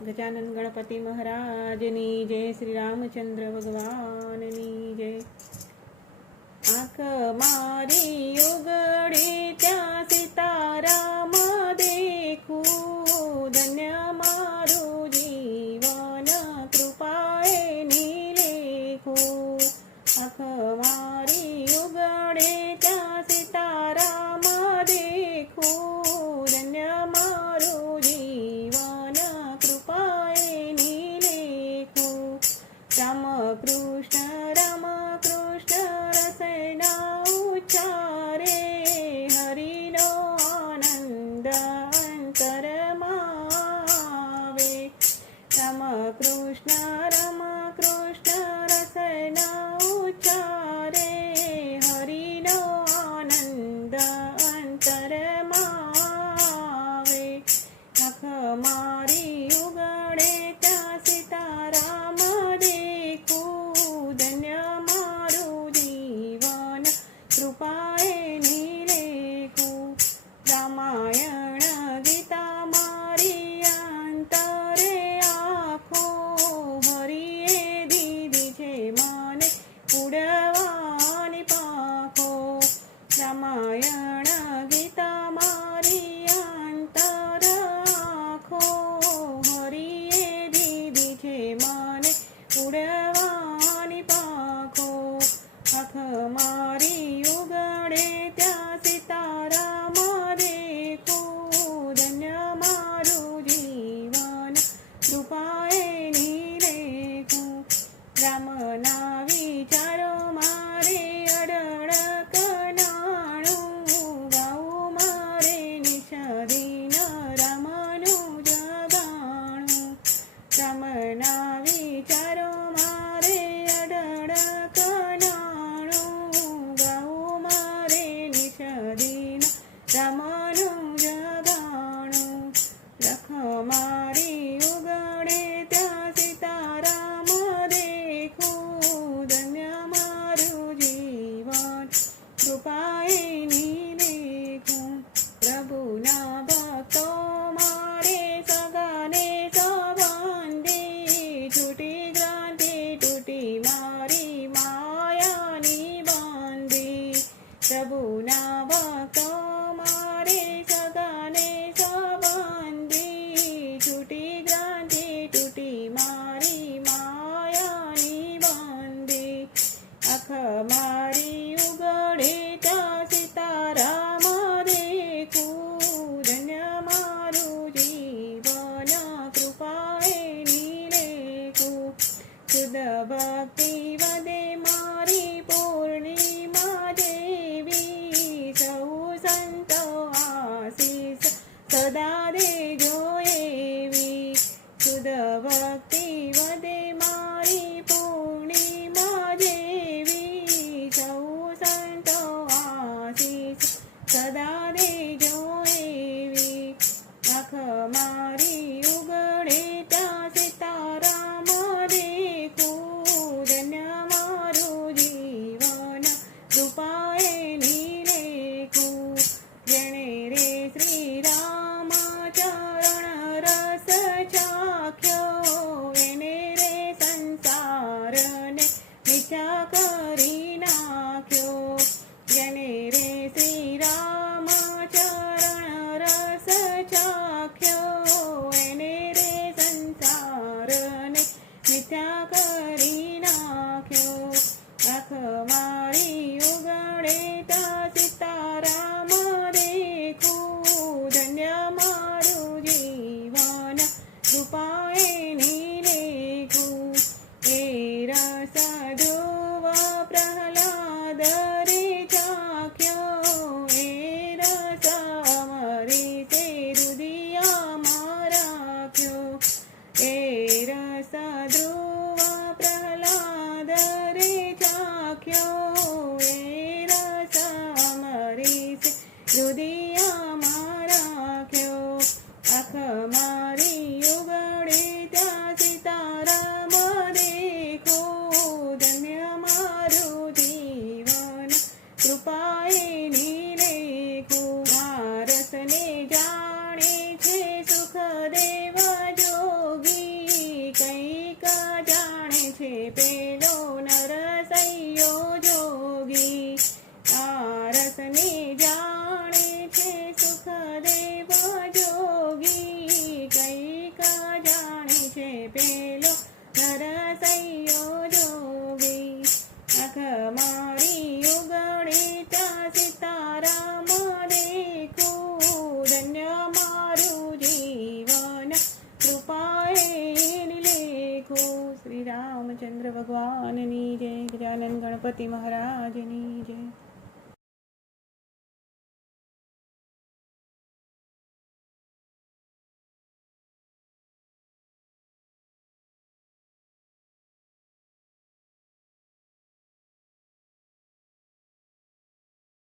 ગજાનન ગણપતિ મહારાજની જય શ્રી રામચંદ્ર ભગવાનની જય આંખ મારી ઉગડે ત્યાં कृष्ण ઘરના વિચારો મારે અડડક નાણું ગાઉં મારે નિષદીના રામનું જગાણું. રખ મારી ઉગડે ત્યાં સીતારામ દેખું. ધન્ય મારું જીવન કૃપાએની નાખ્યો હાથમાં દેવા જોગી કંઈક જાણે છે પેલો નરસૈયો જોગી. આ રસને જાણે છે સુખ દેવા જોગી કંઈક જાણે છે પેલો નરસૈયો જોગી. અખ મારી લેખું શ્રી રામચંદ્ર ભગવાનની જય ગજાનંદ ગણપતિ મહારાજની જય.